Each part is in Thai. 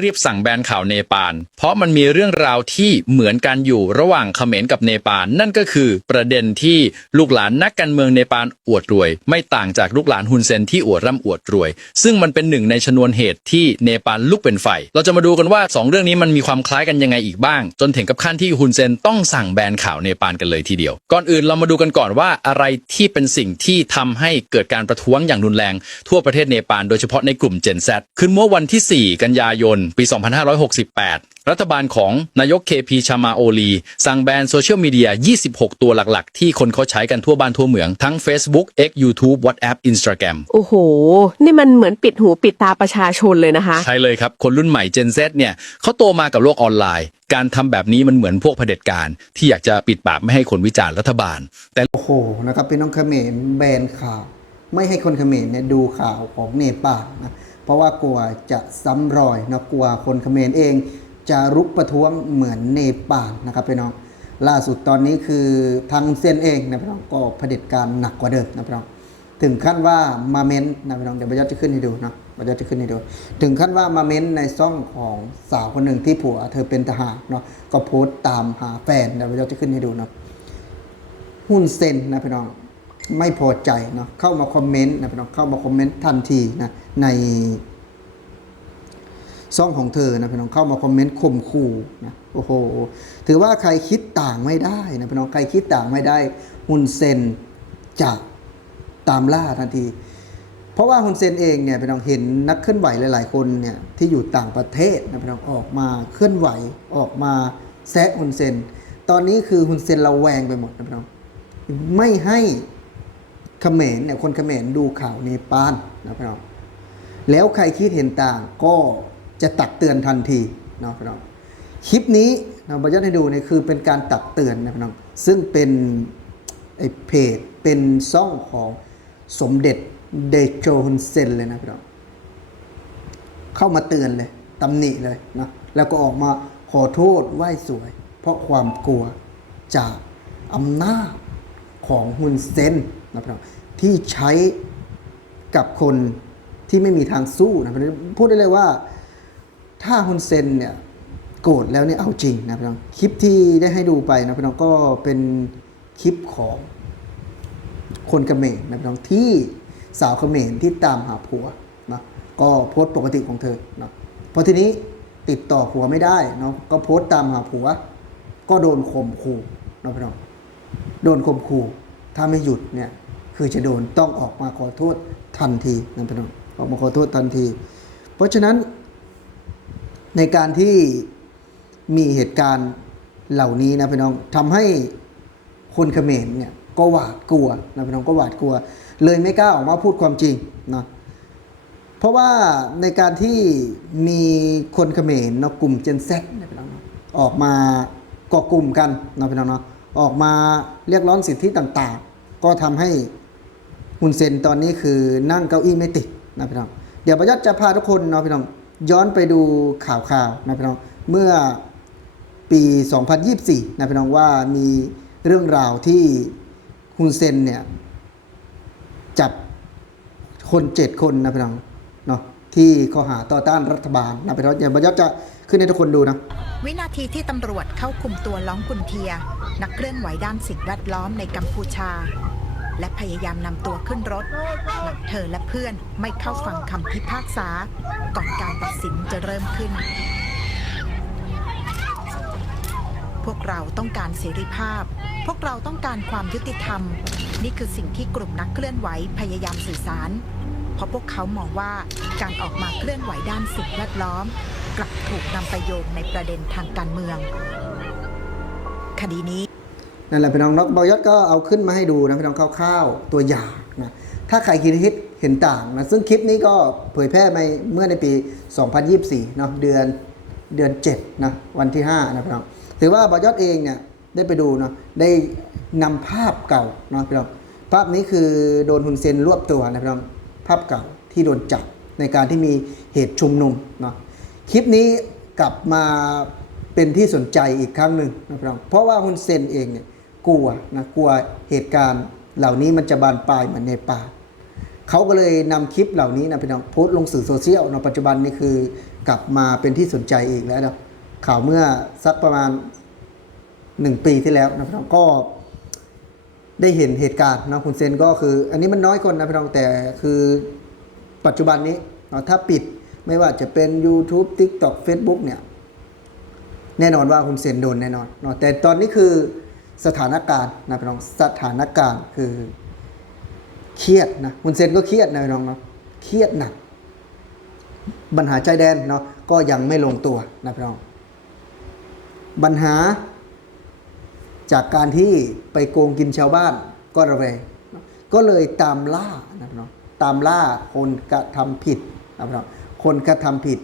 รีบสั่งแบนข่าวเนปาล เพราะมันมีเรื่องราวที่เหมือนกันอยู่ระหว่างเขมรกับเนปาล นั่นก็คือประเด็นที่ลูกหลานนักการเมืองเนปาลอวดรวย ไม่ต่างจากลูกหลานฮุนเซนที่อวดร่ำอวดรวย ซึ่งมันเป็นหนึ่งในชนวนเหตุที่เนปาลลุกเป็นไฟ เราจะมาดูกันว่าสองเรื่องนี้มันมีความคล้ายกันยังไงอีกบ้าง จนถึงกับขั้นที่ฮุนเซนต้องสั่งแบนข่าวเนปาลกันเลยทีเดียว ก่อนอื่นเรามาดูกันก่อนว่าอะไรที่เป็นสิ่งที่ทำให้เกิดการประท้วงอย่างรุนแรง ทั่วประเทศเนปาลโดยเฉพาะในกลุ่ม Gen Z ขึ้นเมื่อวันที่ 4 กันยายนปี 2568 รัฐบาลของนายกเคพีชามาโอลีสั่งแบนโซเชียลมีเดีย 26 ตัวหลักๆ ที่คนเขาใช้กันทั่วบ้านทั่วเมือง ทั้ง Facebook X YouTube WhatsApp Instagram โอ้โห นี่มันเหมือนปิดหูปิดตาประชาชนเลยนะคะ ใช่เลยครับ คนรุ่นใหม่ Gen Z เนี่ยเขาโตมากับโลกออนไลน์ การทำแบบนี้มันเหมือนพวกเผด็จการ ที่อยากจะปิดปากไม่ให้คนวิจารณ์รัฐบาล แต่โอ้โหนะครับพี่น้องเขมรแบนข่าว ไม่ให้คนเขมรเนี่ยดูข่าวของเนปาลนะเพ ราะว่ากลัวจะซ้ำรอยนะกลัวคนเขมรเอง จะรุกประท้วงเหมือนเนปาลนะครับพี่น้องล่าสุดตอนนี้คือทางเซนเองนะพี่น้องก็เผด็จการหนักกว่าเดิมนะพี่น้องถึงขั้นว่ามาเม้นนะพี่น้องเดี๋ยวบรรยจะขึ้นให้ดูนะบรรยจะขึ้นให้ดู ถึงขั้นว่ามาเม้นในซ่องของสาวคนหนึ่งที่ผัว เธอเป็นทหารเนาะก็โพสต์ตามหาแฟนเดี๋ยวบรรยจะขึ้นให้ดูนะหุ้นเซนนะพี่น้อง ไม่พอใจเนาะเข้ามาคอมเมนต์นะพี่น้องเข้ามาคอมเมนต์ทันทีนะในซ่องของเธอนะพี่น้องเข้ามาคอมเมนต์ข่มขู่นะโอ้โหถือว่าใครคิดต่างไม่ได้นะพี่น้องใครคิดต่างไม่ได้หุ้นเซนจะตามล่าทันที เพราะว่าฮุนเซนเองเนี่ยพี่น้องเห็นนักเคลื่อนไหวหลาย ๆ คนเนี่ยที่อยู่ต่างประเทศนะพี่น้องออกมาเคลื่อนไหวออกมาแซะฮุนเซน ตอนนี้คือฮุนเซนเราแวงไปหมดนะพี่น้องไม่ให้ เขมรเนี่ยคนเขมรดูข่าวเนปาลนะพี่น้องแล้วใครคิดเห็นต่างก็จะตักเตือนทันทีนะพี่น้องคลิปนี้นะบรรยายให้ดูเนี่ยคือเป็นการตักเตือนนะพี่น้องซึ่งเป็นไอเพจเป็นซ่องของสมเด็จเดโจฮุนเซนเลยนะพี่น้องเข้ามาเตือนเลยตำหนิเลยนะแล้วก็ออกมาขอโทษไหว้สวย เพราะความกลัวจากอำนาจของฮุนเซน นะพี่น้องที่ใช้กับคนที่ไม่มีทางสู้นะพี่น้องพูดได้เลยว่าถ้าฮุนเซนเนี่ยโกรธแล้วเนี่ยเอาจริงนะพี่น้องคลิปที่ได้ให้ดูไปนะพี่น้องก็เป็นคลิปของคนกเมรนะพี่น้องที่สาวกเมรที่ตามหาผัวนะก็โพสต์ปกติของเธอนะพอทีนี้ติดต่อผัวไม่ได้เนาะก็โพสต์ตามหาผัว ก็โดนข่มขู่นะพี่น้องโดนข่มขู่ถ้าไม่หยุดเนี่ย คือจะโดนต้องออกมาขอโทษทันทีนะพี่น้องออกมาขอโทษทันที เพราะฉะนั้นในการที่มีเหตุการณ์เหล่านี้นะพี่น้องทำให้คนเขมรเนี่ยก็หวาดกลัวนะพี่น้องก็หวาดกลัว เลยไม่กล้าออกมาพูดความจริงนะเพราะว่าในการที่มีคนเขมรเนาะกลุ่มเจนเซ็ตนะพี่น้องออกมาก่อกลุ่มกันนะพี่น้องเนาะออกมาเรียกร้องสิทธิต่างๆ ก็ทำให้ ฮุนเซนตอนนี้คือนั่งเก้าอี้ไม่ติดนะพี่น้องเดี๋ยวประยัดจะพาทุกคนเนาะพี่น้องย้อนไปดูข่าวๆนะพี่น้องเมื่อปี 2024นะพี่น้องว่ามีเรื่องราวที่ฮุนเซนเนี่ยจับคนเจ็ดคนนะพี่น้องเนาะที่ข้อหาต่อต้านรัฐบาลนะพี่น้องอย่าบรรยัติจะขึ้นให้ทุกคนดูนะวินาทีที่ตำรวจเข้าคุมตัวล้องกุนเทีย นักเคลื่อนไหวด้านสิ่งแวดล้อมในกัมพูชา และพยายามนำตัวขึ้นรถ หลังเธอและเพื่อนไม่เข้าฟังคำพิพากษา ก่อนการตัดสินจะเริ่มขึ้น พวกเราต้องการเสรีภาพ พวกเราต้องการความยุติธรรม นี่คือสิ่งที่กลุ่มนักเคลื่อนไหวพยายามสื่อสาร เพราะพวกเขามองว่าการออกมาเคลื่อนไหวด้านสิ่งแวดล้อม กลับถูกนำไปโยงในประเด็นทางการเมือง คดีนี้ นั่นแหละพี่น้องนกบอยศก็เอาขึ้นมาให้ดูนะพี่น้องคร่าวๆตัวอย่างนะถ้าใครคิดเห็นเห็นต่างนะซึ่งคลิปนี้ก็เผยแพร่ไปเมื่อในปี 2024เนาะเดือนเดือน7นะวันที่5นะพี่น้องถือว่าบอยศเองเนี่ยได้ไปดูเนาะได้นำภาพเก่าเนาะพี่น้องภาพนี้คือโดนฮุนเซนรวบตัวนะพี่น้องภาพเก่าที่โดนจับในการที่มีเหตุชุมนุมเนาะคลิปนี้กลับมาเป็นที่สนใจอีกครั้งหนึ่งนะพี่น้องเพราะว่าฮุนเซนเองเนี่ย กลัวนะกลัวเหตุการณ์เหล่านี้มันจะบานปลายเหมือนในป่าเขาก็เลยนำคลิปเหล่านี้นะพี่น้องโพสต์ลงสื่อโซเชียลในปัจจุบันนี่คือกลับมาเป็นที่สนใจอีกแล้วนะข่าวเมื่อสักประมาณหนึ่งปีที่แล้วนะพี่น้องก็ได้เห็นเหตุการณ์นะคุณเซนก็คือ อันนี้มันน้อยคนนะพี่น้องแต่คือปัจจุบันนี้เนาะถ้าปิดไม่ว่าจะเป็น YouTube TikTok Facebook เนี่ย แน่นอนว่าคุณเซนโดนแน่นอนเนาะแต่ตอนนี้คือ สถานการณ์นะพี่น้องสถานการณ์คือเครียดนะคุณเซนก็เครียดนะพี่น้องเนาะเครียดหนักปัญหาใจแดนเนาะก็ยังไม่ลงตัวนะพี่น้องปัญหา จากการที่ไปโกงกินชาวบ้านก็ระแวงเนอะก็เลยตามล่านะครับเนาะตามล่าคนกระทำผิดนะครับเนาะคนกระทำผิด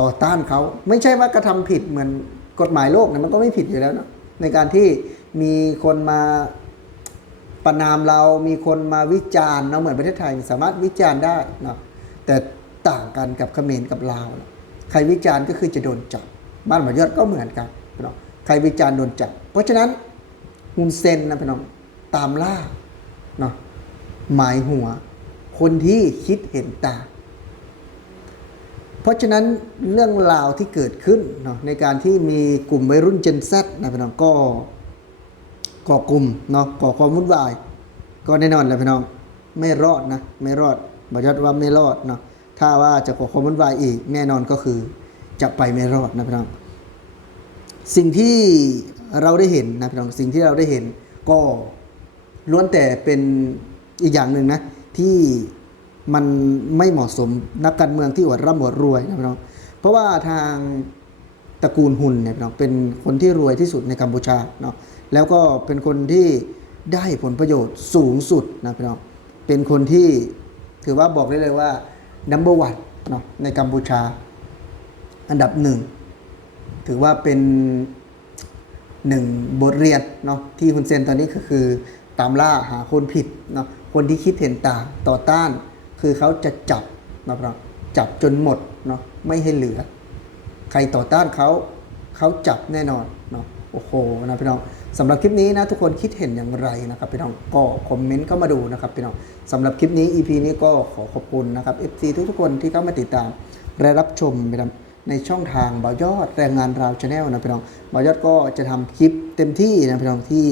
ต่อต้านเขาไม่ใช่ว่ากระทำผิดเหมือนกฎหมายโลกนะมันก็ไม่ผิดอยู่แล้วเนอะในการที่ มีคนมาประนามเรามีคนมาวิจารณ์เนาะเหมือนประเทศไทยสามารถวิจารณ์ได้เนาะแต่ต่างกันกับเขมรกับลาวนะใครวิจารณ์ก็คือจะโดนจับบ้านหมายอดก็เหมือนกันเนาะใครวิจารณ์โดนจับ เพราะฉะนั้นฮุนเซนนะพี่น้องตามล่าเนาะหมายหัว คนที่คิดเห็นต่างเพราะฉะนั้นเรื่องราวที่เกิดขึ้นเนาะในการที่มีกลุ่มวัยรุ่น Gen Z นะพี่น้องก็ ก่อกลุ่มเนาะก่อความวุ่นวาย ก็แน่นอนแหละพี่น้องไม่รอดนะไม่รอดบอยอดว่าไม่รอดเนาะถ้าว่าจะก่อความวุ่นวายอีกแน่นอนก็คือจะไปไม่รอดนะพี่น้องสิ่งที่เราได้เห็นนะพี่น้องสิ่งที่เราได้เห็นก็ล้วนแต่เป็นอีกอย่างหนึ่งนะที่มันไม่เหมาะสมนักการเมืองที่อวดร่ำอวดรวยนะพี่น้องเพราะว่าทาง ตระกูลหุนเนี่ยน้องเป็นคนที่รวยที่สุดในกัมพูชาเนาะแล้วก็เป็นคนที่ได้ผลประโยชน์สูงสุดนะพี่น้องเป็นคนที่ถือว่าบอกได้เลยว่า number one เนาะในกัมพูชา อันดับหนึ่งถือว่าเป็นหนึ่งบทเรียนเนาะที่คุณเซนตอนนี้ก็คือตามล่าหาคนผิดเนาะคนที่คิดเห็นต่างต่อต้าน คือเขาจะจับนะครับจับจนหมดเนาะไม่ให้เหลือ ใครต่อต้านเขาเขาจับแน่นอนเนาะโอ้โหนะพี่น้องสำหรับคลิปนี้นะทุกคนคิดเห็นอย่างไรนะครับพี่น้องก็คอมเมนต์เข้ามาดูนะครับพี่น้องสำหรับคลิปนี้ EP นี้ก็ขอขอบคุณนะครับ FC ทุกๆคนที่เข้ามาติดตามและรับชมนะครับในช่องทางบ่าวยอดแรงงานราวชาแนลนะพี่น้องบ่าวยอดก็จะทำคลิปเต็มที่นะพี่น้องที่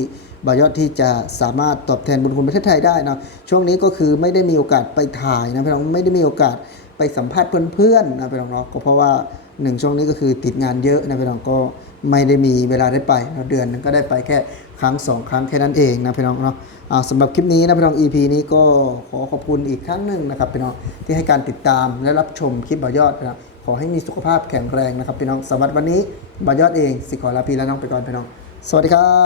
บ่าวยอดที่จะสามารถตอบแทนบุญคุณประเทศไทยได้นะช่วงนี้ก็คือไม่ได้มีโอกาสไปถ่ายนะพี่น้องไม่ได้มีโอกาสไปสัมภาษณ์เพื่อนๆนะพี่น้องเนาะก็เพราะว่า หนึ่งช่วงนี้ก็คือติดงานเยอะนะพี่น้องก็ไม่ได้มีเวลาได้ไปเดือนหนึงก็ได้ไปแค่ครั้งสองครั้งแค่นั้นเองนะพี่น้องเนาะอ่าสำหรับคลิปนี้นะพี่น้อง EP นี้ก็ขอขอบคุณอีกครั้งหนึ่งนะครับพี่น้องที่ให้การติดตามและรับชมคลิปบ่ายอดนะครับขอให้มีสุขภาพแข็งแรงนะครับพี่น้องสำหรับวันนี้บายอดเองสิขอลาพี่และน้องไปก่อนพี่น้อง สวัสดีครับ